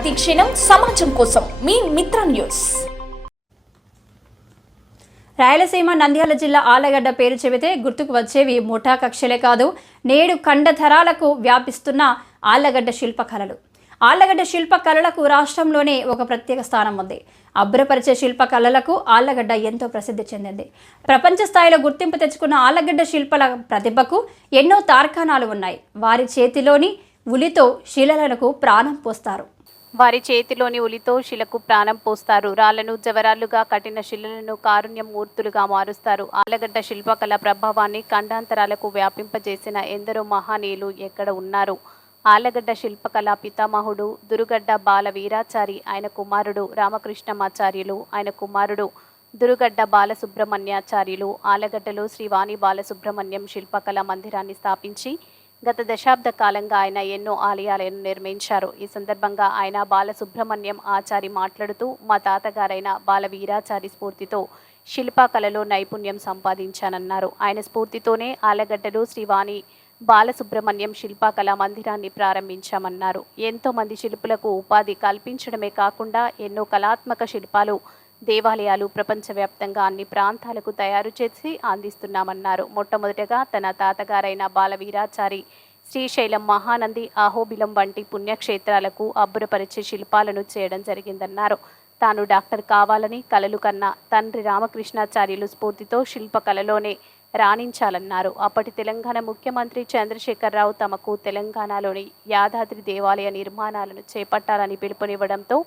ప్రతిక్షణం సమాజం కోసం మీ మిత్ర న్యూస్. రాయలసీమ నంద్యాల జిల్లా ఆళ్లగడ్డ పేరు చెబితే గుర్తుకు వచ్చేవి ముఠా కక్షలే కాదు, నేడు ఖండధరాలకు వ్యాపిస్తున్న ఆళ్లగడ్డ శిల్పకళలు. ఆళ్లగడ్డ శిల్పకళలకు రాష్ట్రంలోనే ఒక ప్రత్యేక స్థానం ఉంది. అభ్రపరిచే శిల్పకళలకు ఆళ్లగడ్డ ఎంతో ప్రసిద్ధి చెందింది. ప్రపంచ స్థాయిలో గుర్తింపు తెచ్చుకున్న ఆళ్లగడ్డ శిల్పల ప్రతిభకు ఎన్నో తార్కాణాలు ఉన్నాయి. వారి చేతిలోని ఉలితో శిలలకు ప్రాణం పోస్తారు. రాళ్లను జవరాళ్లుగా కట్టిన శిలలను కారుణ్య మూర్తులుగా మారుస్తారు. ఆళ్లగడ్డ శిల్పకళ ప్రభావాన్ని ఖండాంతరాలకు వ్యాపింపజేసిన ఎందరో మహనీయులు ఎక్కడ ఉన్నారు. ఆళ్లగడ్డ శిల్పకళ పితామహుడు దురుగడ్డ బాల వీరాచారి, ఆయన కుమారుడు రామకృష్ణమాచార్యులు, ఆయన కుమారుడు దురుగడ్డ బాలసుబ్రహ్మణ్యాచార్యులు ఆళ్లగడ్డలో శ్రీవాణి బాలసుబ్రహ్మణ్యం శిల్పకళ మందిరాన్ని స్థాపించి గత దశాబ్ద కాలంగా ఆయన ఎన్నో ఆలయాలను నిర్మించారు. ఈ సందర్భంగా ఆయన బాలసుబ్రహ్మణ్యం ఆచారి మాట్లాడుతూ, మా తాతగారైన బాల వీరాచారి స్ఫూర్తితో శిల్పకళలో నైపుణ్యం సంపాదించానన్నారు. ఆయన స్ఫూర్తితోనే ఆళ్లగడ్డలో శ్రీవాణి బాలసుబ్రహ్మణ్యం శిల్పకళా మందిరాన్ని ప్రారంభించామన్నారు. ఎంతో మంది శిల్పులకు ఉపాధి కల్పించడమే కాకుండా ఎన్నో కళాత్మక శిల్పాలు, దేవాలయాలు ప్రపంచవ్యాప్తంగా అన్ని ప్రాంతాలకు తయారు చేసి అందిస్తున్నామన్నారు. మొట్టమొదటగా తన తాతగారైన బాలవీరాచారి శ్రీశైలం, మహానంది, అహోబిలం వంటి పుణ్యక్షేత్రాలకు అబ్బురపరిచే శిల్పాలను చేయడం జరిగిందన్నారు. తాను డాక్టర్ కావాలని కలలు కన్న తండ్రి రామకృష్ణాచార్యులు స్ఫూర్తితో శిల్పకళలోనే రాణించాలన్నారు. అప్పటి తెలంగాణ ముఖ్యమంత్రి చంద్రశేఖరరావు తమకు తెలంగాణలోని యాదాద్రి దేవాలయ నిర్మాణాలను చేపట్టాలని పిలుపునివ్వడంతో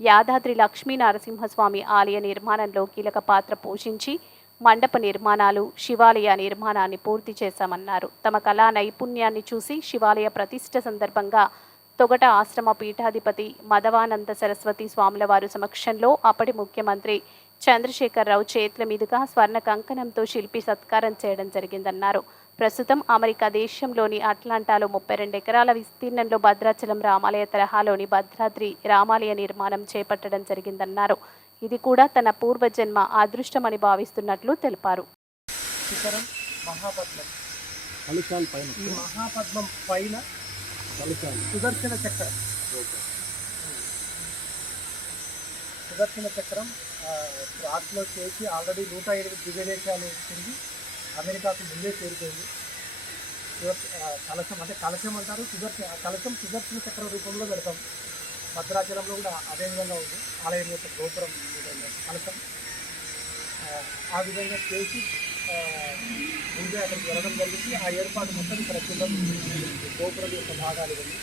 యాదాద్రి లక్ష్మీ నరసింహస్వామి ఆలయ నిర్మాణంలో కీలక పాత్ర పోషించి మండప నిర్మాణాలు, శివాలయ నిర్మాణాన్ని పూర్తి చేశామన్నారు. తమ కళా నైపుణ్యాన్ని చూసి శివాలయ ప్రతిష్ఠ సందర్భంగా తొగట ఆశ్రమ పీఠాధిపతి మదవానంద సరస్వతి స్వాముల వారి సమక్షంలో అప్పటి ముఖ్యమంత్రి చంద్రశేఖరరావు చేతుల మీదుగా స్వర్ణ కంకణంతో శిల్పి సత్కారం చేయడం జరిగిందన్నారు. ప్రస్తుతం అమెరికా దేశంలోని అట్లాంటాలో 32 ఎకరాల విస్తీర్ణంలో భద్రాచలం రామాలయ తరహాలోని భద్రాద్రి రామాలయ నిర్మాణం చేపట్టడం జరిగిందన్నారు. ఇది కూడా తన పూర్వజన్మ అదృష్టమని భావిస్తున్నట్లు తెలిపారు. సుదర్శన చక్రం రాత్రిలో చేసి ఆల్రెడీ 108 దివ్యదేశాలు తిరిగి అమెరికాకు ముందే చేరిపోయింది. కలశం అంటే కలశం అంటారు, కలశం సుదర్శన చక్ర రూపంలో పెడతాం. భద్రాచలంలో కూడా అదే విధంగా ఉంది. ఆలయం యొక్క గోపురం కలశం ఆ విధంగా చేసి ముందే అక్కడికి వెళ్ళడం జరిగింది. ఆ ఏర్పాటు మొత్తం ఇక్కడ కింద గోపురం యొక్క భాగాలు ఇవన్నీ.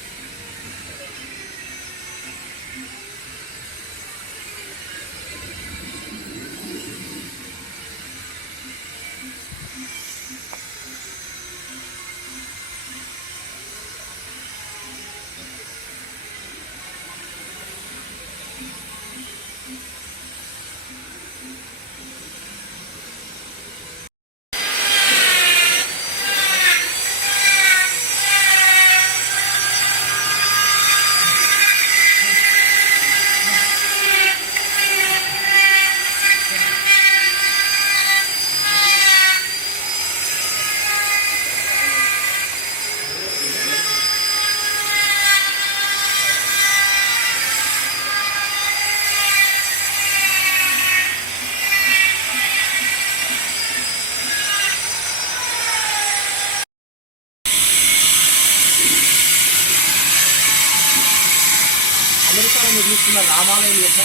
అమెరికాలో నిర్మిస్తున్న రామాలయం యొక్క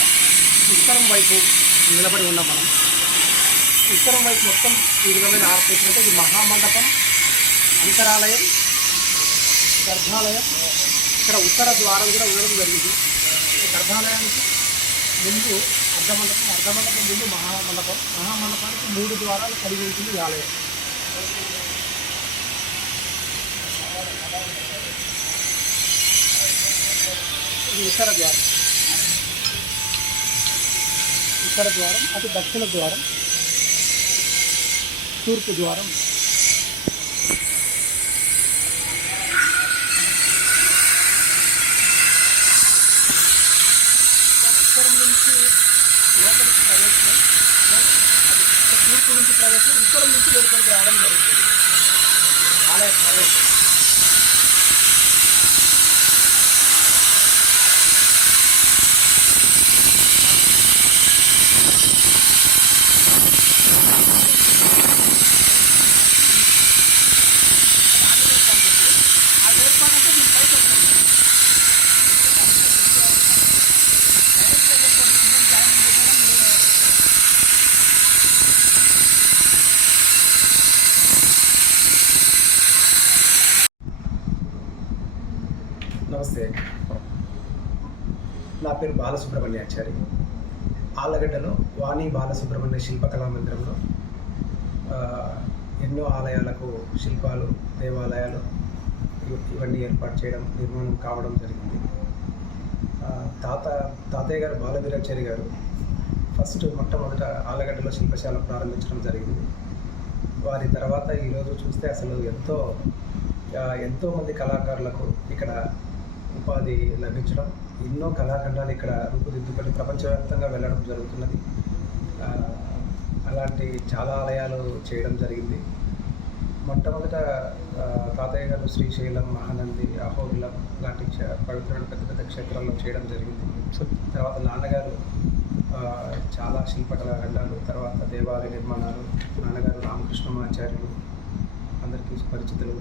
ఉత్తరం వైపు నిలబడి ఉన్నాం మనం. ఉత్తరం వైపు మొత్తం ఈ విధమైన ఆర్పేసినట్టు ఇది మహామండపం, అంతరాలయం, గర్భాలయం. ఇక్కడ ఉత్తర ద్వారం కూడా ఉండడం జరిగింది. గర్భాలయానికి ముందు అర్ధమండపం ముందు మహామండపానికి 3 ద్వారాలు కలిగి ఉంటుంది ఈ ఆలయం. ఇది ఉత్తర ద్వారం, అటు దక్షిణ ద్వారం, తూర్పు ద్వారం. ఉత్తరం నుంచి లోపలికి ప్రవేశం, తూర్పు నుంచి ప్రవేశం, ఉత్తరం నుంచి లోపలికి రావడం జరుగుతుంది. ఆలయ ప్రవేశం నమస్తే, నా పేరు బాలసుబ్రహ్మణ్యాచారి. ఆళ్ళగడ్డలో వాణి బాలసుబ్రహ్మణ్య శిల్పకళా మందిరంలో ఎన్నో ఆలయాలకు శిల్పాలు, దేవాలయాలు ఇవన్నీ ఏర్పాటు చేయడం, నిర్మాణం కావడం జరిగింది. తాతయ్య గారు బాలవీరాచారి గారు మొట్టమొదట ఆళ్ళగడ్డలో శిల్పశాల ప్రారంభించడం జరిగింది. వారి తర్వాత ఈరోజు చూస్తే అసలు ఎంతోమంది కళాకారులకు ఇక్కడ ఉపాధి లభించడం, ఎన్నో కళాఖండాలు ఇక్కడ రూపుదిద్దుకొని ప్రపంచవ్యాప్తంగా వెళ్ళడం జరుగుతున్నది. అలాంటి చాలా ఆలయాలు చేయడం జరిగింది. మొట్టమొదట తాతయ్య గారు శ్రీశైలం, మహానంది, అహోబిలం లాంటి పవిత్రమైన పెద్ద పెద్ద క్షేత్రాల్లో చేయడం జరిగింది. తర్వాత నాన్నగారు చాలా శిల్పకళాఖండాలు, తర్వాత దేవాలయ నిర్మాణాలు, నాన్నగారు రామకృష్ణమాచార్యులు అందరికీ పరిచితులు.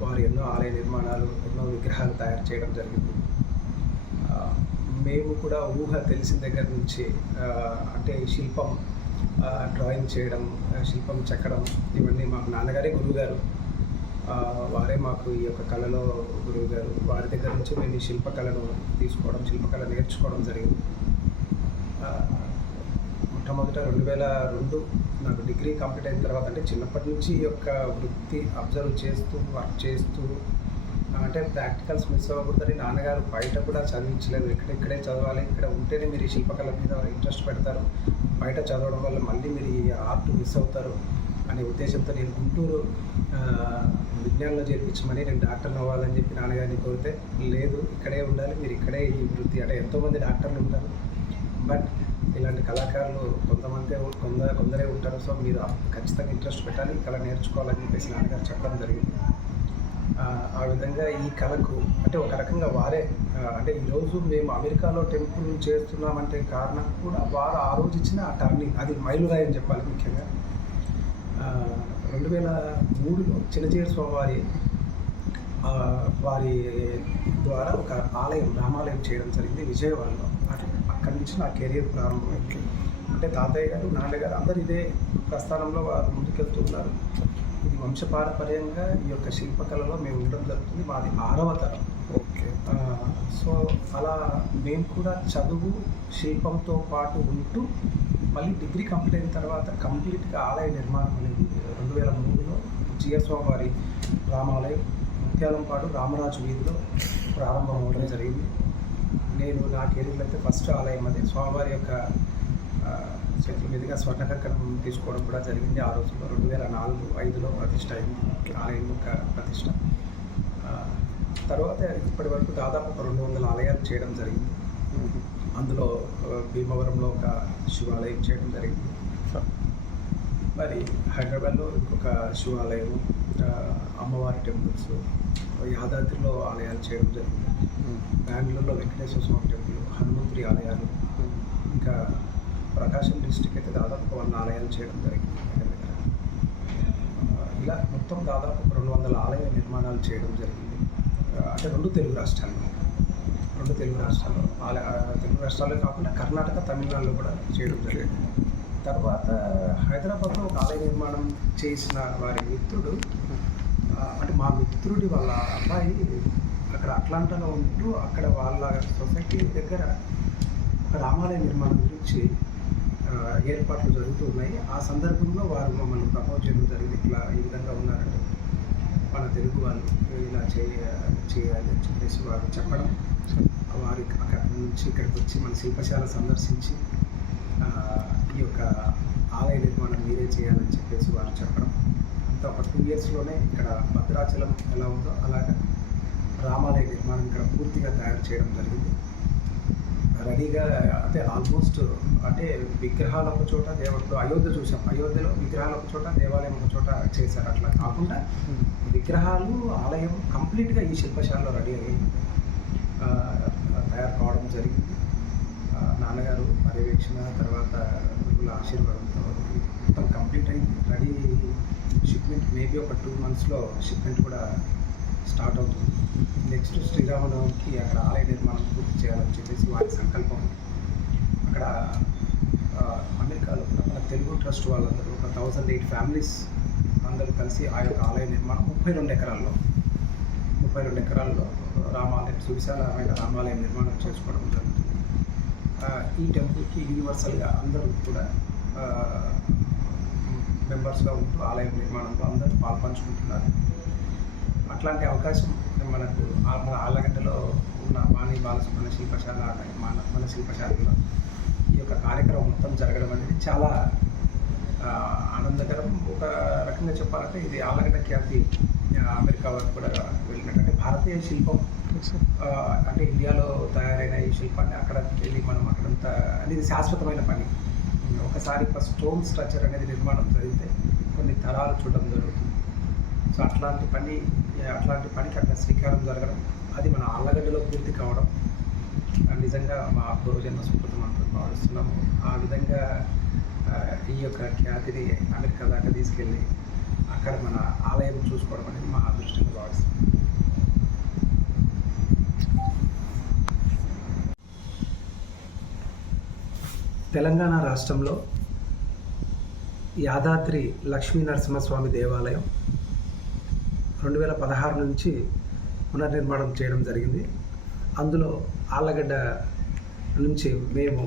వారు ఎన్నో ఆలయ నిర్మాణాలు, ఎన్నో విగ్రహాలు తయారు చేయడం జరిగింది. మేము కూడా ఊహ తెలిసిన దగ్గర నుంచి అంటే శిల్పం, డ్రాయింగ్ చేయడం, శిల్పం చెక్కడం, ఇవన్నీ మాకు నాన్నగారే గురువుగారు. వారే మాకు ఈ యొక్క కళలో గురువుగారు. వారి దగ్గర నుంచి మేము ఈ శిల్పకళను తీసుకోవడం, శిల్పకళ నేర్చుకోవడం జరిగింది. మొట్టమొదట 2002 నాకు డిగ్రీ కంప్లీట్ అయిన తర్వాత, అంటే చిన్నప్పటి నుంచి ఈ యొక్క వృత్తి అబ్జర్వ్ చేస్తూ వర్క్ చేస్తూ, అంటే ప్రాక్టికల్స్ మిస్ అవ్వకూడదని నాన్నగారు బయట కూడా చదివించలేదు. ఇక్కడే చదవాలి, ఇక్కడ ఉంటేనే మీరు ఈ శిల్పకళ మీద ఇంట్రెస్ట్ పెడతారు, బయట చదవడం వల్ల మళ్ళీ మీరు ఈ ఆర్ట్ మిస్ అవుతారు అనే ఉద్దేశంతో నేను గుంటూరు విజ్ఞానంలో చేర్పించమని, నేను డాక్టర్ని అవ్వాలని చెప్పి నాన్నగారిని కోరితే, లేదు ఇక్కడే ఉండాలి, మీరు ఇక్కడే ఈ వృత్తి, అంటే ఎంతోమంది డాక్టర్లు ఉంటారు, బట్ ఇలాంటి కళాకారులు కొందరే ఉంటారు, సో మీరు ఖచ్చితంగా ఇంట్రెస్ట్ పెట్టాలి, కళ నేర్చుకోవాలని చెప్పేసి నాన్నగారు చెప్పడం జరిగింది. ఆ విధంగా ఈ కళకు అంటే ఒక రకంగా వారే, అంటే ఈరోజు మేము అమెరికాలో టెంపుల్ చేస్తున్నామంటే కారణం కూడా వారు ఆ రోజు ఇచ్చిన ఆ టర్నింగ్, అది మైలురాయి అని చెప్పాలి. ముఖ్యంగా 2003లో చిన్నజీయర్ స్వామి వారి ద్వారా ఒక ఆలయం, రామాలయం చేయడం జరిగింది విజయవాడలో. అక్కడి నుంచి నా కెరీర్ ప్రారంభమైంది. అంటే తాతయ్య గారు, నాన్నగారు అందరు ఇదే ప్రస్థానంలో వారు ముందుకెళ్తూ ఉన్నారు. ఇది వంశపారపర్యంగా ఈ యొక్క శిల్పకళలో మేము ఉండడం జరుగుతుంది. మాది 6వ తరం. ఓకే. సో అలా మేము కూడా చదువు, శిల్పంతో పాటు ఉంటూ మళ్ళీ డిగ్రీ కంప్లీట్ అయిన తర్వాత కంప్లీట్గా ఆలయ నిర్మాణం అనేది 2003లో జిఎస్వామి వారి రామాలయం ముత్యాలంపాడు రామరాజు వీధిలో ప్రారంభం అవ్వడం జరిగింది. నేను నా కెరీర్లో అయితే ఫస్ట్ ఆలయం అది. స్వామివారి యొక్క చేతుల మీదుగా స్వర్ణకర్కణం తీసుకోవడం కూడా జరిగింది. ఆ రోజుల్లో 2004-05లో ప్రతిష్ట అయింది ఆలయం యొక్క ప్రతిష్ట. తర్వాత ఇప్పటి వరకు దాదాపు 200 ఆలయాలు చేయడం జరిగింది. అందులో భీమవరంలో ఒక శివాలయం చేయడం జరిగింది, మరి హైదరాబాద్లో ఇంకొక శివాలయం, అమ్మవారి టెంపుల్స్, యాదాద్రిలో ఆలయాలు చేయడం జరిగింది, బెంగళూరులో వెంకటేశ్వర స్వామి టెంపుల్, హనుమంతుడి ఆలయాలు, ఇంకా ప్రకాశం డిస్ట్రిక్ట్ అయితే దాదాపు 100 ఆలయాలు చేయడం జరిగింది. ఇలా మొత్తం దాదాపు 200 ఆలయ నిర్మాణాలు చేయడం జరిగింది. అంటే రెండు తెలుగు రాష్ట్రాల్లో తెలుగు రాష్ట్రాల్లో కాకుండా కర్ణాటక, తమిళనాడులో కూడా చేయడం జరిగింది. తర్వాత హైదరాబాద్లో ఒక ఆలయ నిర్మాణం చేసిన వారి మిత్రుడు, అంటే మా మిత్రుడి వాళ్ళ అబ్బాయి అక్కడ అట్లాంటాలో ఉంటూ అక్కడ వాళ్ళ సొసైటీ దగ్గర ఒక రామాలయ నిర్మాణం గురించి ఏర్పాట్లు జరుగుతూ ఉన్నాయి. ఆ సందర్భంలో వారు మమ్మల్ని ప్రపోజ్ చేయడం జరిగింది. ఇట్లా ఈ విధంగా ఉన్నారంటే మన తెలుగు వాళ్ళు ఇలా చేయాలి అని చెప్పేసి వారు చెప్పడం, వారి అక్కడ నుంచి ఇక్కడికి వచ్చి మన శిల్పశాల సందర్శించి ఈ యొక్క ఆలయ నిర్మాణం మీరే చేయాలని చెప్పేసి వారు చెప్పడం, అంతా ఒక 2 ఇయర్స్లోనే ఇక్కడ భద్రాచలం ఎలా ఉందో అలాగా రామాలయ నిర్మాణం ఇక్కడ పూర్తిగా తయారు చేయడం జరిగింది. రెడీగా, అంటే ఆల్మోస్ట్, అంటే విగ్రహాలు ఒక చోట, దేవుడు అయోధ్య చూసాం, అయోధ్యలో విగ్రహాలు ఒక చోట, దేవాలయం ఒక చోట చేశారు. అట్లా కాకుండా విగ్రహాలు, ఆలయం కంప్లీట్గా ఈ శిల్పశాలలో రెడీ అయ్యి తయారు కావడం జరిగింది. నాన్నగారు పర్యవేక్షణ, తర్వాత గురువుల ఆశీర్వాదంతో మొత్తం కంప్లీట్ అయింది, రెడీ. షిప్మెంట్ మేబీ ఒక 2 monthsలో షిప్మెంట్ కూడా స్టార్ట్ అవుతుంది. నెక్స్ట్ శ్రీరామనవమికి అక్కడ ఆలయ నిర్మాణం పూర్తి చేయాలని చెప్పేసి వారి సంకల్పం. అక్కడ అమెరికాలో మన తెలుగు ట్రస్ట్ వాళ్ళందరూ ఒక 1008 ఫ్యామిలీస్ అందరూ కలిసి ఆ యొక్క ఆలయ నిర్మాణం 32 ఎకరాల్లో 32 ఎకరాల్లో రామాలయం, సువిశాలమైన రామాలయం నిర్మాణం చేసుకోవడం జరుగుతుంది. ఈ టెంపుల్కి యూనివర్సల్గా అందరూ కూడా మెంబర్స్గా ఉంటూ ఆలయం నిర్మాణంలో అందరూ పాల్పంచుకుంటున్నారు. అట్లాంటి అవకాశం మనకు మన ఆళ్ళగడ్డలో ఉన్న వాణి బాలసుబ్రహ్మణ్య శిల్పశాల మన శిల్పశాలలో ఈ యొక్క కార్యక్రమం మొత్తం జరగడం అనేది చాలా ఆనందకరం. ఒక రకంగా చెప్పాలంటే ఇది ఆళ్ళగడ్డ ఖ్యాతి అమెరికా వరకు కూడా వెళ్ళినట్టు. భారతీయ శిల్పం అంటే ఇండియాలో తయారైన ఈ శిల్పాన్ని అక్కడికి వెళ్ళి మనం అక్కడంతా అనేది శాశ్వతమైన పని. ఒకసారి స్టోన్ స్ట్రక్చర్ అనేది నిర్మాణం జరిగితే కొన్ని తరాలు చూడడం జరుగుతుంది. సో అట్లాంటి పనికి అక్కడ శ్రీకారం జరగడం, అది మన ఆళ్ళగడ్డలో పూర్తి కావడం నిజంగా మా పూర్వజన్మ సుకృతం అనుకుని భావిస్తున్నాము. ఆ విధంగా ఈ యొక్క ఖ్యాతిని అమెరికా దాకా తీసుకెళ్ళి అక్కడ మన ఆలయం చూసుకోవడం అనేది మా అదృష్టంగా భావిస్తున్నాం. తెలంగాణ రాష్ట్రంలో యాదాద్రి లక్ష్మీ నరసింహస్వామి దేవాలయం 2016 నుంచి పునర్నిర్మాణం చేయడం జరిగింది. అందులో ఆళ్ళగడ్డ నుంచి మేము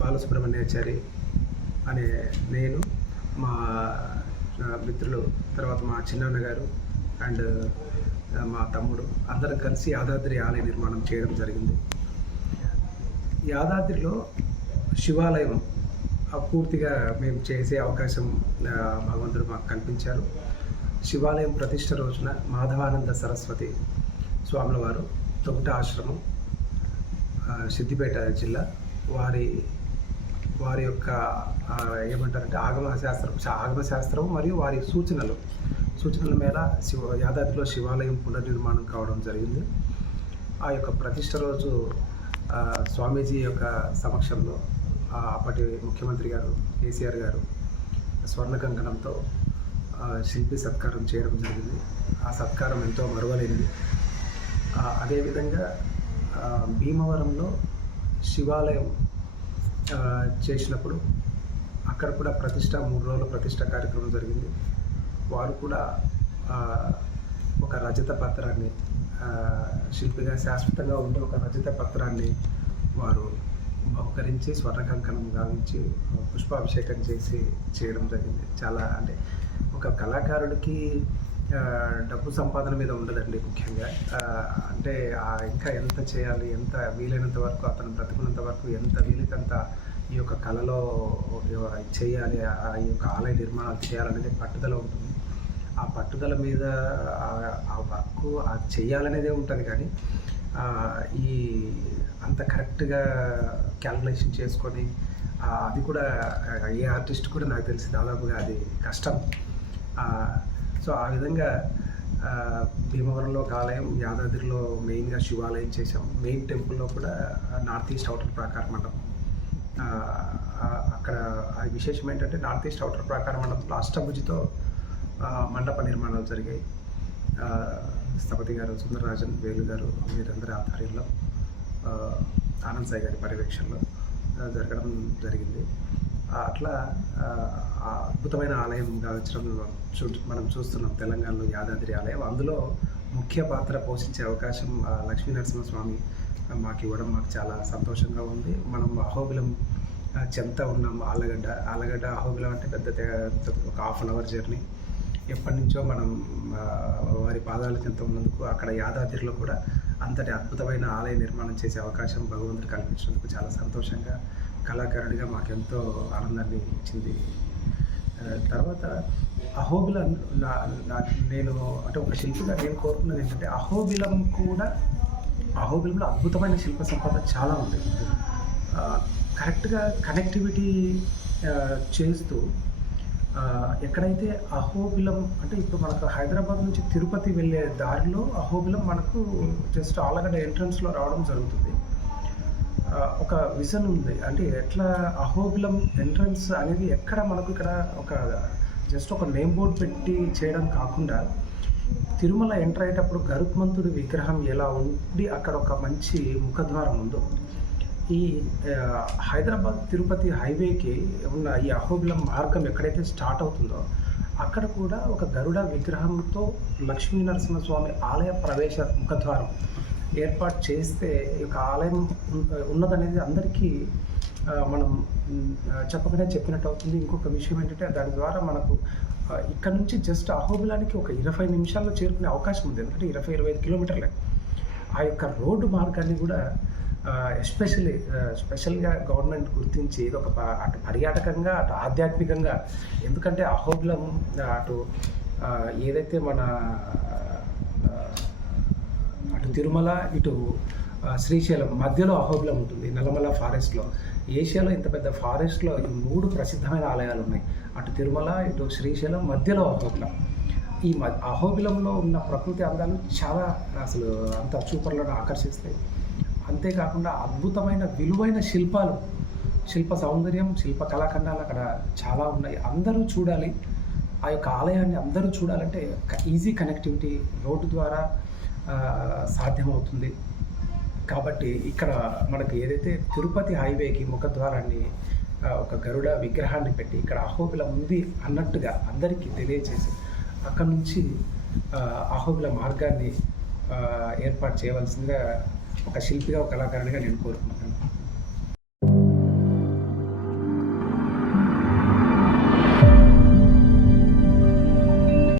బాలసుబ్రహ్మణ్యాచారి అనే నేను, మా మిత్రులు, తర్వాత మా చిన్నాన్న గారు అండ్ మా తమ్ముడు అందరం కలిసి యాదాద్రి ఆలయ నిర్మాణం చేయడం జరిగింది. యాదాద్రిలో శివాలయం పూర్తిగా మేము చేసే అవకాశం భగవంతుడు మాకు కల్పించారు. శివాలయం ప్రతిష్ఠ రోజున మాధవానంద సరస్వతి స్వాముల వారు తొగుట ఆశ్రమం, సిద్దిపేట జిల్లా, వారి యొక్క ఏమంటారంటే ఆగమశాస్త్రం మరియు వారి సూచనల మేర యాదాద్రిలో శివాలయం పునర్నిర్మాణం కావడం జరిగింది. ఆ యొక్క ప్రతిష్ఠ రోజు స్వామీజీ యొక్క సమక్షంలో అప్పటి ముఖ్యమంత్రి గారు కేసీఆర్ గారు స్వర్ణ కంకణంతో శిల్పి సత్కారం చేయడం జరిగింది. ఆ సత్కారం ఎంతో మరువలేనిది. అదేవిధంగా భీమవరంలో శివాలయం చేసినప్పుడు అక్కడ కూడా 3 రోజుల ప్రతిష్ట కార్యక్రమం జరిగింది. వారు కూడా ఒక రజత పత్రాన్ని, శిల్పిగా శాశ్వతంగా ఉండే ఒక రజత పత్రాన్ని వారు బహుకరించి స్వర్ణ కంకణం గావించి పుష్పాభిషేకం చేయడం జరిగింది. చాలా అంటే ఒక కళాకారుడికి డబ్బు సంపాదన మీద ఉండదండి ముఖ్యంగా. అంటే ఇంకా ఎంత చేయాలి, ఎంత వీలైనంత వరకు, అతను బ్రతుకున్నంత వరకు ఎంత వీలైనంత ఈ యొక్క కళలో చేయాలి, ఈ యొక్క ఆలయ నిర్మాణాలు చేయాలనేది పట్టుదల ఉంటుంది. ఆ పట్టుదల మీద ఆ వర్క్ చేయాలనేదే ఉంటుంది. కానీ ఈ అంత కరెక్ట్గా క్యాల్కులేషన్ చేసుకొని అది కూడా ఏ ఆర్టిస్ట్ కూడా నాకు తెలిసి దాదాపుగా అది కష్టం. సో ఆ విధంగా భీమవరంలో ఒక ఆలయం, యాదాద్రిలో మెయిన్గా శివాలయం చేసాం. మెయిన్ టెంపుల్లో కూడా నార్త్ ఈస్ట్ అవుటర్ ప్రాకార మండపం. అక్కడ విశేషం ఏంటంటే నార్త్ ఈస్ట్ అవుటర్ ప్రాకార మండపంలో అష్టభుజితో మండప నిర్మాణాలు జరిగాయి. స్థపతి గారు, సుందరరాజన్, వేలు గారు, వీరందరి ఆధ్వర్యంలో, ఆనంద్ సాయి గారి పర్యవేక్షణలో జరగడం జరిగింది. అట్లా అద్భుతమైన ఆలయం గావించడం మనం చూస్తున్నాం తెలంగాణలో యాదాద్రి ఆలయం. అందులో ముఖ్య పాత్ర పోషించే అవకాశం లక్ష్మీ నరసింహస్వామి మాకు ఇవ్వడం మాకు చాలా సంతోషంగా ఉంది. మనం అహోబిలం చెంత ఉన్నాం. ఆళ్ళగడ్డ అహోబిలం అంటే ఒక 1/2 అవర్ జర్నీ. ఎప్పటి నుంచో మనం వారి పాదాల చెంత ఉన్నందుకు అక్కడ యాదాద్రిలో కూడా అంతటి అద్భుతమైన ఆలయ నిర్మాణం చేసే అవకాశం భగవంతుడు కల్పించినందుకు చాలా సంతోషంగా, కళాకారుడిగా మాకెంతో ఆనందాన్ని ఇచ్చింది. తర్వాత అహోబిలం నేను అంటే ఒక శిల్పిగా నేను కోరుకున్నది ఏంటంటే అహోబిలంలో అద్భుతమైన శిల్ప సంపద చాలా ఉంది. కరెక్ట్గా కనెక్టివిటీ చేస్తూ ఎక్కడైతే అహోబిలం అంటే ఇప్పుడు మనకు హైదరాబాద్ నుంచి తిరుపతి వెళ్ళే దారిలో అహోబిలం మనకు జస్ట్ ఆళ్ళగడ్డ ఎంట్రన్స్లో రావడం జరుగుతుంది. ఒక విజన్ ఉంది. అంటే ఎట్లా అహోబిలం ఎంట్రన్స్ అనేది ఎక్కడ మనకు ఇక్కడ ఒక జస్ట్ ఒక నేమ్ బోర్డ్ పెట్టి చేయడం కాకుండా తిరుమల ఎంటర్ అయ్యేటప్పుడు గరుత్మంతుడి విగ్రహం ఎలా ఉండి అక్కడ ఒక మంచి ముఖద్వారం ఉందో, ఈ హైదరాబాద్ తిరుపతి హైవేకి ఉన్న ఈ అహోబిలం మార్గం ఎక్కడైతే స్టార్ట్ అవుతుందో అక్కడ కూడా ఒక గరుడ విగ్రహంతో లక్ష్మీ నరసింహస్వామి ఆలయ ప్రవేశ ముఖద్వారం ఏర్పాటు చేస్తే ఈ యొక్క ఆలయం ఉన్నదనేది అందరికీ మనం చెప్పకనే చెప్పినట్టు అవుతుంది. ఇంకొక విషయం ఏంటంటే దాని ద్వారా మనకు ఇక్కడ నుంచి జస్ట్ అహోబిలానికి ఒక 20 నిమిషాల్లో చేరుకునే అవకాశం ఉంది. ఎందుకంటే 20-25 కిలోమీటర్లే. ఆ యొక్క రోడ్డు మార్గాన్ని కూడా స్పెషల్గా గవర్నమెంట్ గుర్తించి ఇది ఒక అటు పర్యాటకంగా అటు ఆధ్యాత్మికంగా, ఎందుకంటే అహోబిలం అటు ఏదైతే మన అటు తిరుమల ఇటు శ్రీశైలం మధ్యలో అహోబిలం ఉంటుంది, నల్లమల ఫారెస్ట్లో. ఏషియాలో ఇంత పెద్ద ఫారెస్ట్లో ఈ 3 ప్రసిద్ధమైన ఆలయాలు ఉన్నాయి. అటు తిరుమల ఇటు శ్రీశైలం మధ్యలో అహోబిలం. ఈ అహోబిలంలో ఉన్న ప్రకృతి అందాలు చాలా అసలు అంత చూపర్లను ఆకర్షిస్తాయి. అంతేకాకుండా అద్భుతమైన విలువైన శిల్ప సౌందర్యం, శిల్ప కళాఖండాలు అక్కడ చాలా ఉన్నాయి. అందరూ చూడాలి. ఆ యొక్క ఆలయాన్ని అందరూ చూడాలంటే ఈజీ కనెక్టివిటీ రోడ్డు ద్వారా సాధ్యమవుతుంది. కాబట్టి ఇక్కడ మనకి ఏదైతే తిరుపతి హైవేకి ముఖద్వారాన్ని ఒక గరుడ విగ్రహాన్ని పెట్టి ఇక్కడ అహోబిలం ఉంది అన్నట్టుగా అందరికీ తెలియజేసి అక్కడ నుంచి అహోబిల మార్గాన్ని ఏర్పాటు చేయవలసిందిగా ఒక శిల్పిగా, ఒక కళాకారునిగా నేను కోరుకుంటున్నాను.